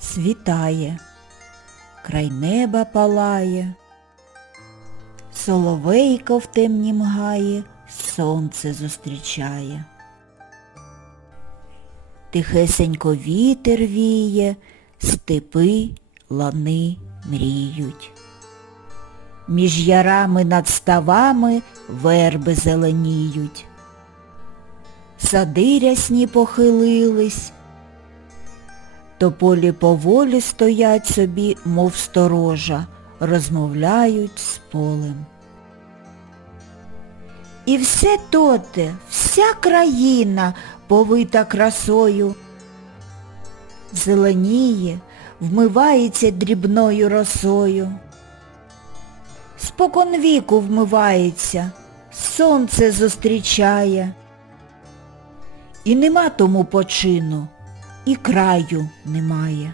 світає, край неба палає, соловейко в темнім гаї сонце зустрічає. Тихесенько вітер віє, степи, лани мріють. Між ярами над ставами верби зеленіють. Сади рясні похилились, тополі поволі стоять собі, мов сторожа, розмовляють з полем. І все тоте, вся країна повита красою, зеленіє, вмивається дрібною росою. Спокон віку вмивається, сонце зустрічає. І нема тому почину, і краю немає.